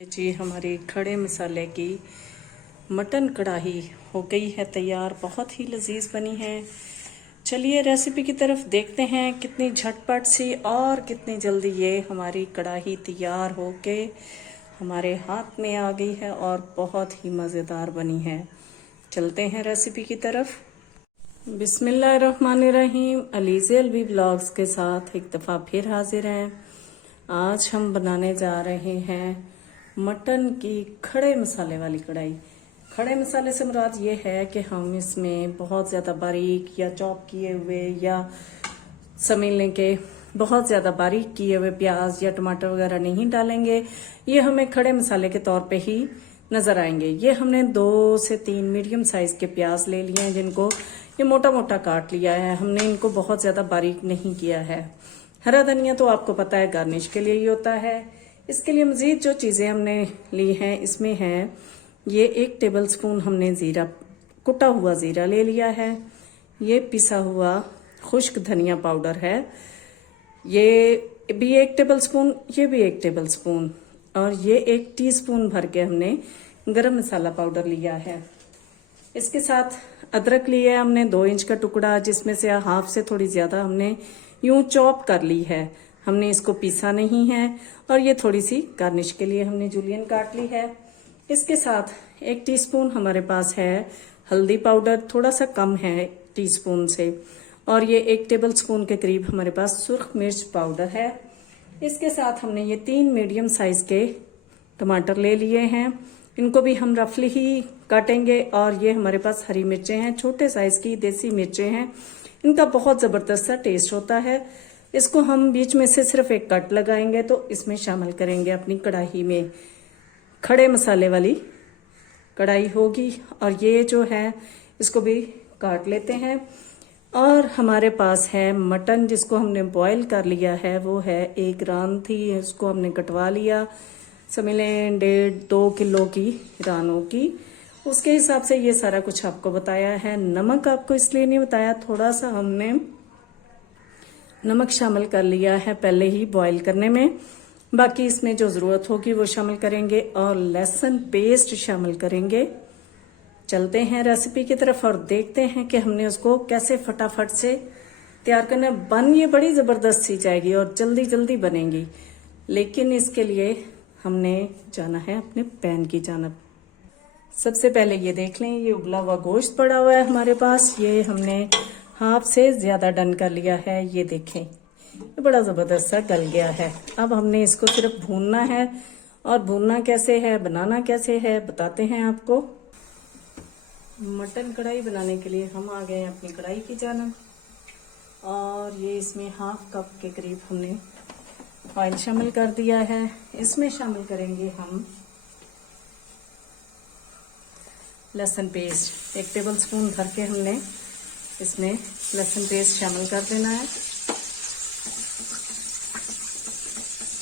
जी हमारी खड़े मसाले की मटन कढ़ाई हो गई है तैयार। बहुत ही लजीज बनी है। चलिए रेसिपी की तरफ देखते हैं कितनी झटपट सी और कितनी जल्दी ये हमारी कढ़ाई तैयार हो के हमारे हाथ में आ गई है और बहुत ही मज़ेदार बनी है। चलते हैं रेसिपी की तरफ। बिस्मिल्लाहिर्रहमानिर्रहीम। अलीज़े अलवी ब्लॉग्स के साथ एक दफ़ा फिर हाजिर हैं। आज हम बनाने जा रहे हैं मटन की खड़े मसाले वाली कढ़ाई। खड़े मसाले से मुराद ये है कि हम इसमें बहुत ज़्यादा बारीक या चॉप किए हुए या समझ के बहुत ज़्यादा बारीक किए हुए प्याज या टमाटर वगैरह नहीं डालेंगे। ये हमें खड़े मसाले के तौर पे ही नज़र आएंगे। ये हमने 2 से 3 मीडियम साइज़ के प्याज ले लिए हैं, जिनको ये मोटा मोटा काट लिया है। हमने इनको बहुत ज़्यादा बारीक नहीं किया है। हरा धनिया तो आपको पता है गार्निश के लिए ही होता है। इसके लिए मज़ीद जो चीज़ें हमने ली हैं इसमें है ये 1 टेबल स्पून हमने ज़ीरा, कुटा हुआ ज़ीरा ले लिया है। ये पिसा हुआ खुश्क धनिया पाउडर है, ये भी 1 टेबल स्पून, ये भी 1 टेबल स्पून, और ये 1 टीस्पून भर के हमने गरम मसाला पाउडर लिया है। इसके साथ अदरक लिया है हमने 2 इंच का टुकड़ा, जिसमें से हाफ से थोड़ी ज़्यादा हमने यूं चॉप कर ली है। हमने इसको पीसा नहीं है। और ये थोड़ी सी गार्निश के लिए हमने जूलियन काट ली है। इसके साथ 1 टीस्पून हमारे पास है हल्दी पाउडर, थोड़ा सा कम है टीस्पून से, और ये 1 टेबल स्पून के करीब हमारे पास सुर्ख मिर्च पाउडर है। इसके साथ हमने ये 3 मीडियम साइज के टमाटर ले लिए हैं, इनको भी हम रफली ही काटेंगे। और ये हमारे पास हरी मिर्चें हैं, छोटे साइज की देसी मिर्चें हैं, इनका बहुत ज़बरदस्त सा टेस्ट होता है। इसको हम बीच में से सिर्फ एक कट लगाएंगे तो इसमें शामिल करेंगे अपनी कढ़ाई में। खड़े मसाले वाली कढ़ाई होगी। और ये जो है इसको भी काट लेते हैं। और हमारे पास है मटन, जिसको हमने बॉईल कर लिया है, वो है 1 रान थी, इसको हमने कटवा लिया। समझ लें 1.5-2 किलो की रानों की, उसके हिसाब से ये सारा कुछ आपको बताया है। नमक आपको इसलिए नहीं बताया, थोड़ा सा हमने नमक शामिल कर लिया है पहले ही बॉईल करने में, बाकी इसमें जो ज़रूरत होगी वो शामिल करेंगे। और लहसुन पेस्ट शामिल करेंगे। चलते हैं रेसिपी की तरफ और देखते हैं कि हमने उसको कैसे फटाफट से तैयार करना। बन ये बड़ी ज़बरदस्त सी जाएगी और जल्दी जल्दी बनेगी, लेकिन इसके लिए हमने जाना है अपने पैन की जानब। सबसे पहले ये देख लें, ये उबला हुआ गोश्त पड़ा हुआ है हमारे पास। ये हमने हाफ से ज़्यादा डन कर लिया है। ये देखें, ये बड़ा ज़बरदस्त सा गल गया है। अब हमने इसको सिर्फ भूनना है, और भूनना कैसे है, बनाना कैसे है, बताते हैं आपको। मटन कढ़ाई बनाने के लिए हम आ गए हैं अपनी कढ़ाई की जानब, और ये इसमें हाफ कप के करीब हमने ऑयल शामिल कर दिया है। इसमें शामिल करेंगे हम लहसुन पेस्ट, 1 टेबल स्पून भर के हमने इसमें लहसुन पेस्ट शामिल कर देना है।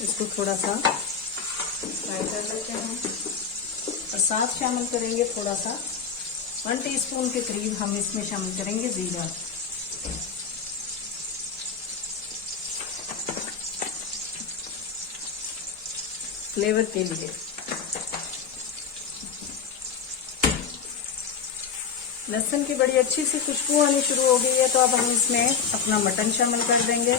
इसको थोड़ा सा फ्राई कर लेते हैं, और साथ शामिल करेंगे थोड़ा सा 1 टीस्पून के करीब हम इसमें शामिल करेंगे ज़ीरा। फ्लेवर के लिए लहसुन की बड़ी अच्छी सी खुशबू आनी शुरू हो गई है, तो अब हम इसमें अपना मटन शामिल कर देंगे।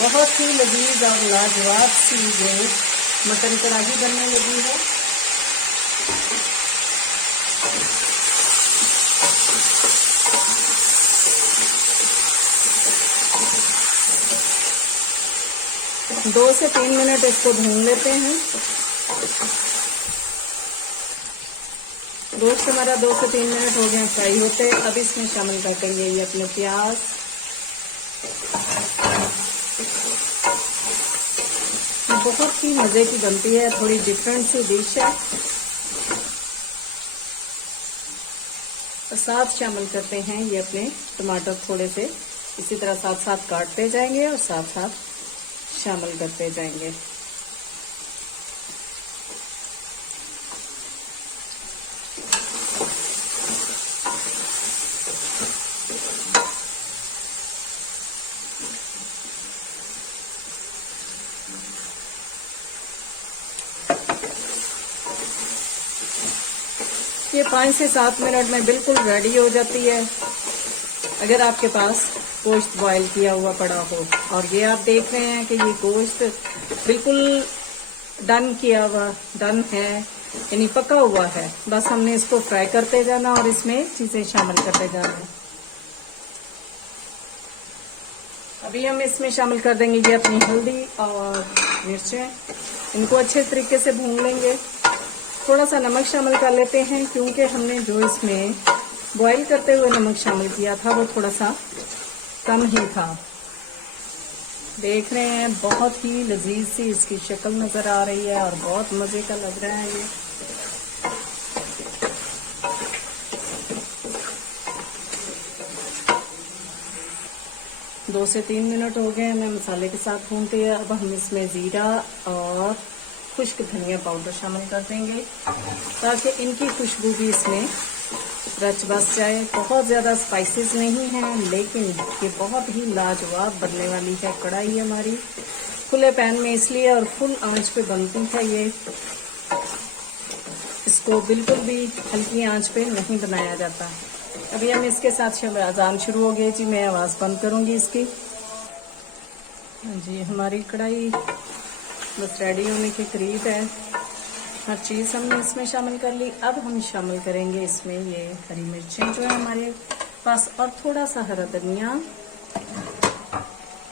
बहुत ही लजीज और लाजवाब सी ये मटन कढ़ाई बनने लगी है। दो से 3 मिनट इसको भून लेते हैं। गोश्त हमारा 2 से 3 मिनट हो गए फ्राई होते। अब इसमें शामिल कर देंगे ये अपने प्याज। बहुत ही मज़े की बनती है, थोड़ी डिफरेंट सी डिश है। और साथ शामिल करते हैं ये अपने टमाटर, थोड़े से इसी तरह साथ साथ काटते जाएंगे और साथ साथ शामिल करते जाएंगे। ये 5 से 7 मिनट में बिल्कुल रेडी हो जाती है, अगर आपके पास गोश्त बॉईल किया हुआ पड़ा हो। और ये आप देख रहे हैं कि ये गोश्त बिल्कुल डन है, यानी पका हुआ है। बस हमने इसको फ्राई करते जाना और इसमें चीजें शामिल करते जाना। अभी हम इसमें शामिल कर देंगे ये अपनी हल्दी और मिर्चें, इनको अच्छे तरीके से भून लेंगे। थोड़ा सा नमक शामिल कर लेते हैं, क्योंकि हमने जो इसमें बॉईल करते हुए नमक शामिल किया था वो थोड़ा सा कम ही था। देख रहे हैं बहुत ही लजीज सी इसकी शक्ल नजर आ रही है और बहुत मजे का लग रहा है ये। दो से 3 मिनट हो गए हमें मसाले के साथ भूनते हैं। अब हम इसमें जीरा और खुश्क धनिया पाउडर शामिल कर देंगे, ताकि इनकी खुशबू भी इसमें रच बस जाए। बहुत ज़्यादा स्पाइसेस नहीं हैं, लेकिन ये बहुत ही लाजवाब बनने वाली है कढ़ाई हमारी। खुले पैन में इसलिए और फुल आंच पे बनती है ये, इसको बिल्कुल भी हल्की आंच पे नहीं बनाया जाता। अभी हम इसके साथ अजान शुरू हो गई जी, मैं आवाज़ बंद करूंगी इसकी। जी हमारी कढ़ाई बस रेडी होने के करीब है, हर चीज़ हमने इसमें शामिल कर ली। अब हम शामिल करेंगे इसमें ये हरी मिर्चें जो है हमारे पास, और थोड़ा सा हरा धनिया,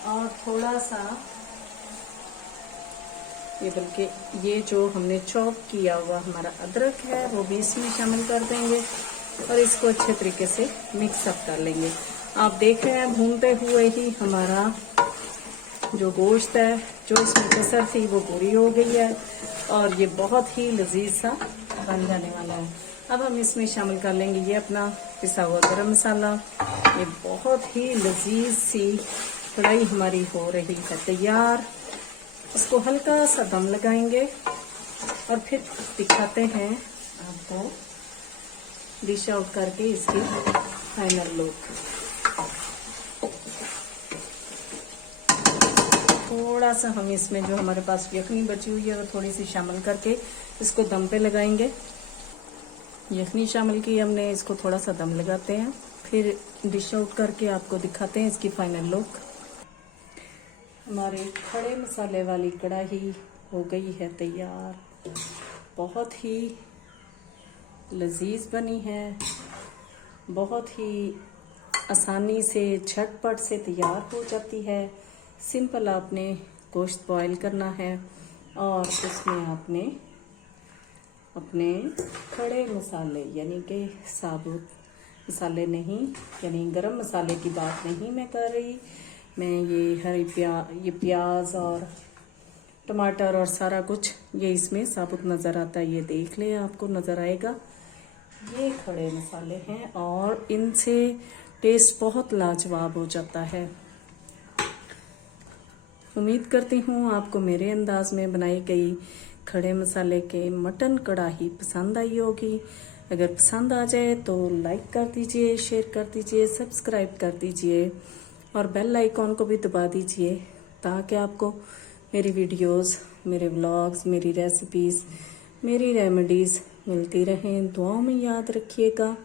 और थोड़ा सा बल्कि ये जो हमने चॉप किया हुआ हमारा अदरक है वो भी इसमें शामिल कर देंगे और इसको अच्छे तरीके से मिक्स अप कर लेंगे। आप देख रहे हैं भूनते हुए ही हमारा जो गोश्त है, जो इसमें कसर थी वो पूरी हो गई है और ये बहुत ही लजीज सा बन जाने वाला है। अब हम इसमें शामिल कर लेंगे ये अपना पिसा हुआ गरम मसाला। ये बहुत ही लजीज सी कढ़ाई हमारी हो रही है तैयार। इसको हल्का सा दम लगाएंगे और फिर दिखाते हैं आपको डिश आउट करके इसकी फाइनल लुक। थोड़ा सा हम इसमें जो हमारे पास यखनी बची हुई है वो थोड़ी सी शामिल करके इसको दम पे लगाएंगे। यखनी शामिल की हमने, इसको थोड़ा सा दम लगाते हैं, फिर डिश आउट करके आपको दिखाते हैं इसकी फाइनल लुक। हमारे खड़े मसाले वाली कढ़ाई हो गई है तैयार, बहुत ही लजीज बनी है, बहुत ही आसानी से झटपट से तैयार हो जाती है। सिंपल आपने गोश्त बॉईल करना है और उसमें आपने अपने खड़े मसाले, यानी कि साबुत मसाले नहीं, यानी गरम मसाले की बात नहीं मैं कर रही, मैं ये प्याज और टमाटर और सारा कुछ ये इसमें साबुत नज़र आता है, ये देख लें आपको नज़र आएगा। ये खड़े मसाले हैं और इनसे टेस्ट बहुत लाजवाब हो जाता है। उम्मीद करती हूँ आपको मेरे अंदाज में बनाई गई खड़े मसाले के मटन कढ़ाई पसंद आई होगी। अगर पसंद आ जाए तो लाइक कर दीजिए, शेयर कर दीजिए, सब्सक्राइब कर दीजिए और बेल आइकॉन को भी दबा दीजिए, ताकि आपको मेरी वीडियोस, मेरे व्लॉग्स, मेरी रेसिपीज़, मेरी रेमेडीज़ मिलती रहें। दुआओं में याद रखिएगा।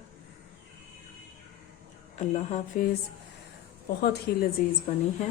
अल्लाह हाफिज़। बहुत ही लजीज बनी है।